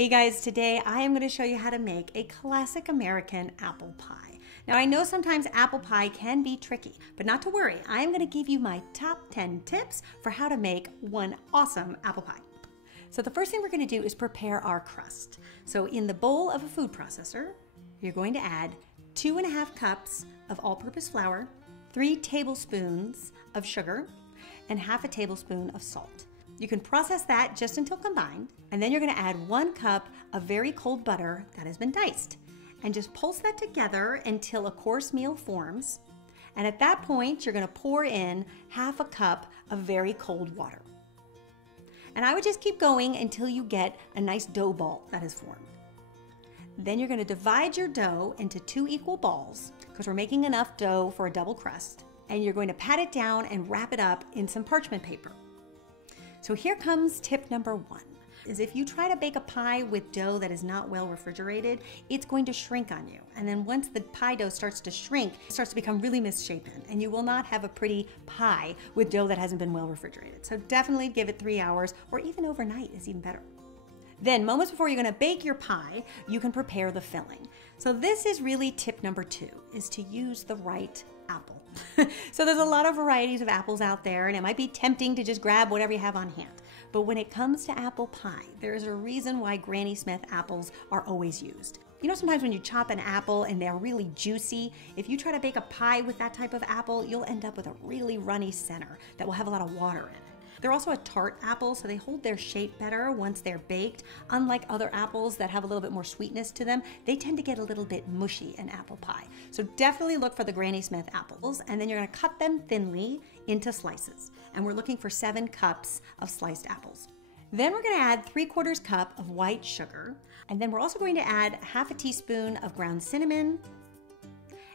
Hey guys, today I am going to show you how to make a classic American apple pie. Now I know sometimes apple pie can be tricky, but not to worry, I am going to give you my top 10 tips for how to make one awesome apple pie. So the first thing we're going to do is prepare our crust. So in the bowl of a food processor, you're going to add 2.5 cups of all-purpose flour, 3 tablespoons of sugar, and half a tablespoon of salt. You can process that just until combined, and then you're going to add 1 cup of very cold butter that has been diced. And just pulse that together until a coarse meal forms. And at that point, you're going to pour in half a cup of very cold water. And I would just keep going until you get a nice dough ball that is formed. Then you're going to divide your dough into 2 equal balls, because we're making enough dough for a double crust. And you're going to pat it down and wrap it up in some parchment paper. So here comes tip number 1, is if you try to bake a pie with dough that is not well refrigerated, it's going to shrink on you. And then once the pie dough starts to shrink, it starts to become really misshapen, and you will not have a pretty pie with dough that hasn't been well refrigerated. So definitely give it 3 hours, or even overnight is even better. Then, moments before you're going to bake your pie, you can prepare the filling. So this is really tip number 2, is to use the right apple. So there's a lot of varieties of apples out there, and it might be tempting to just grab whatever you have on hand. But when it comes to apple pie, there's a reason why Granny Smith apples are always used. You know, sometimes when you chop an apple and they're really juicy, if you try to bake a pie with that type of apple, you'll end up with a really runny center that will have a lot of water in it. They're also a tart apple, so they hold their shape better once they're baked. Unlike other apples that have a little bit more sweetness to them, they tend to get a little bit mushy in apple pie. So definitely look for the Granny Smith apples, and then you're gonna cut them thinly into slices. And we're looking for 7 cups of sliced apples. Then we're gonna add 3/4 cup of white sugar, and then we're also going to add half a teaspoon of ground cinnamon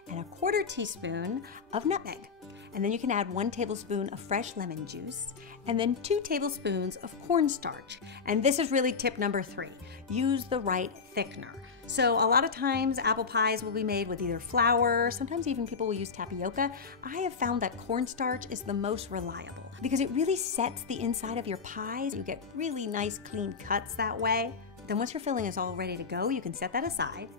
and 1/4 teaspoon of nutmeg. And then you can add 1 tablespoon of fresh lemon juice, and then 2 tablespoons of cornstarch. And this is really tip number 3. Use the right thickener. So a lot of times apple pies will be made with either flour, sometimes even people will use tapioca. I have found that cornstarch is the most reliable because it really sets the inside of your pies. You get really nice clean cuts that way. Then once your filling is all ready to go, you can set that aside.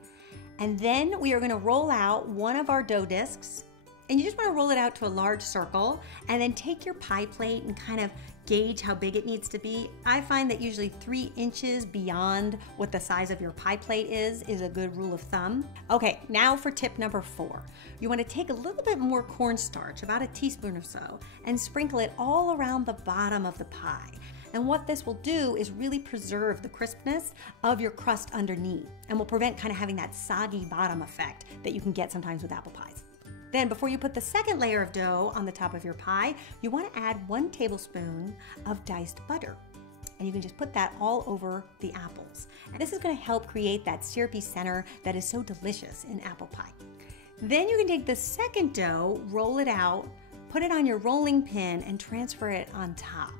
And then we are going to roll out one of our dough discs. And you just want to roll it out to a large circle, and then take your pie plate and kind of gauge how big it needs to be. I find that usually 3 inches beyond what the size of your pie plate is a good rule of thumb. Okay, now for tip number 4. You want to take a little bit more cornstarch, about a teaspoon or so, and sprinkle it all around the bottom of the pie. And what this will do is really preserve the crispness of your crust underneath, and will prevent kind of having that soggy bottom effect that you can get sometimes with apple pies. Then before you put the second layer of dough on the top of your pie, you want to add 1 tablespoon of diced butter. And you can just put that all over the apples. And this is going to help create that syrupy center that is so delicious in apple pie. Then you can take the second dough, roll it out, put it on your rolling pin, and transfer it on top.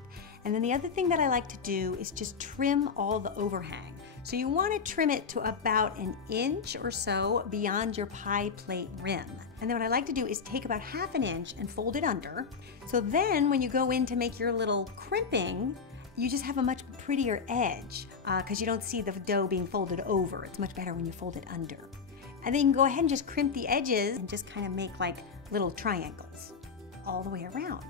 And then the other thing that I like to do is just trim all the overhang. So you want to trim it to about 1 inch or so beyond your pie plate rim. And then what I like to do is take about ½ an inch and fold it under. So then when you go in to make your little crimping, you just have a much prettier edge because you don't see the dough being folded over. It's much better when you fold it under. And then you can go ahead and just crimp the edges and just kind of make like little triangles all the way around.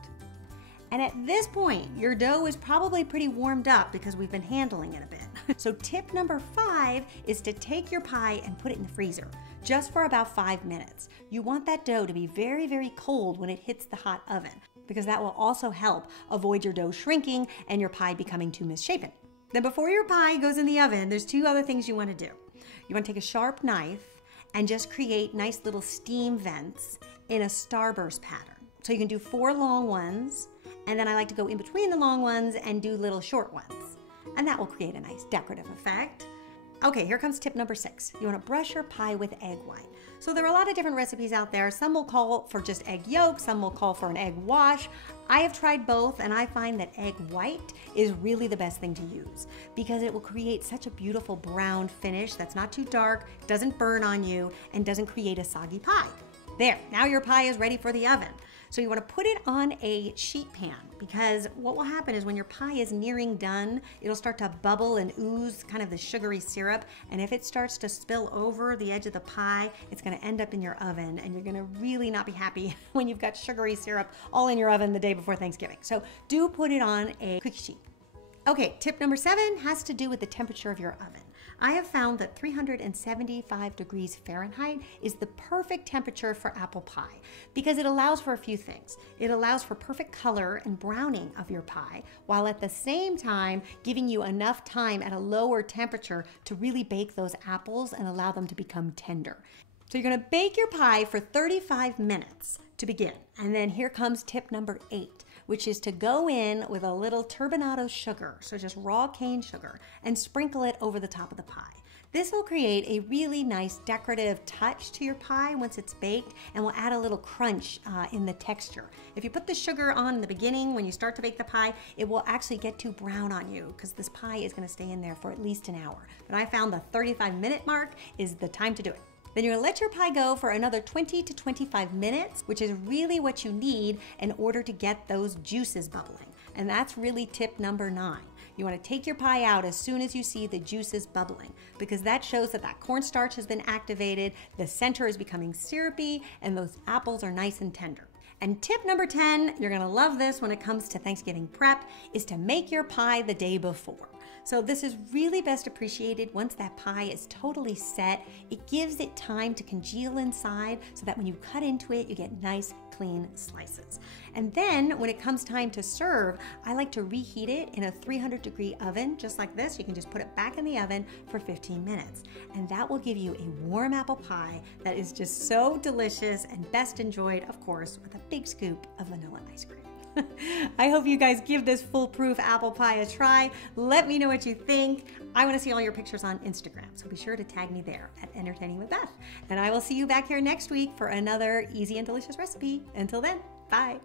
And at this point, your dough is probably pretty warmed up because we've been handling it a bit. So tip number 5 is to take your pie and put it in the freezer, just for about 5 minutes. You want that dough to be very, very cold when it hits the hot oven, because that will also help avoid your dough shrinking and your pie becoming too misshapen. Then before your pie goes in the oven, there's 2 other things you want to do. You want to take a sharp knife and just create nice little steam vents in a starburst pattern. So you can do 4 long ones, and then I like to go in between the long ones and do little short ones. And that will create a nice decorative effect. Okay, here comes tip number 6. You want to brush your pie with egg white. So there are a lot of different recipes out there. Some will call for just egg yolk, some will call for an egg wash. I have tried both, and I find that egg white is really the best thing to use because it will create such a beautiful brown finish that's not too dark, doesn't burn on you, and doesn't create a soggy pie. There, now your pie is ready for the oven. So you want to put it on a sheet pan, because what will happen is when your pie is nearing done, it'll start to bubble and ooze kind of the sugary syrup. And if it starts to spill over the edge of the pie, it's going to end up in your oven, and you're going to really not be happy when you've got sugary syrup all in your oven the day before Thanksgiving. So do put it on a cookie sheet. Okay, tip number 7 has to do with the temperature of your oven. I have found that 375 degrees Fahrenheit is the perfect temperature for apple pie because it allows for a few things. It allows for perfect color and browning of your pie, while at the same time giving you enough time at a lower temperature to really bake those apples and allow them to become tender. So you're gonna bake your pie for 35 minutes to begin. And then here comes tip number 8, which is to go in with a little turbinado sugar, so just raw cane sugar, and sprinkle it over the top of the pie. This will create a really nice decorative touch to your pie once it's baked, and will add a little crunch in the texture. If you put the sugar on in the beginning when you start to bake the pie, it will actually get too brown on you because this pie is gonna stay in there for at least an hour. But I found the 35-minute mark is the time to do it. Then you're gonna let your pie go for another 20 to 25 minutes, which is really what you need in order to get those juices bubbling. And that's really tip number 9. You wanna take your pie out as soon as you see the juices bubbling, because that shows that that cornstarch has been activated, the center is becoming syrupy, and those apples are nice and tender. And tip number 10, you're gonna love this when it comes to Thanksgiving prep, is to make your pie the day before. So this is really best appreciated once that pie is totally set. It gives it time to congeal inside so that when you cut into it, you get nice, clean slices. And then when it comes time to serve, I like to reheat it in a 300-degree oven, just like this. You can just put it back in the oven for 15 minutes. And that will give you a warm apple pie that is just so delicious and best enjoyed, of course, with a big scoop of vanilla ice cream. I hope you guys give this foolproof apple pie a try. Let me know what you think. I want to see all your pictures on Instagram, so be sure to tag me there at Entertaining with Beth. And I will see you back here next week for another easy and delicious recipe. Until then, bye.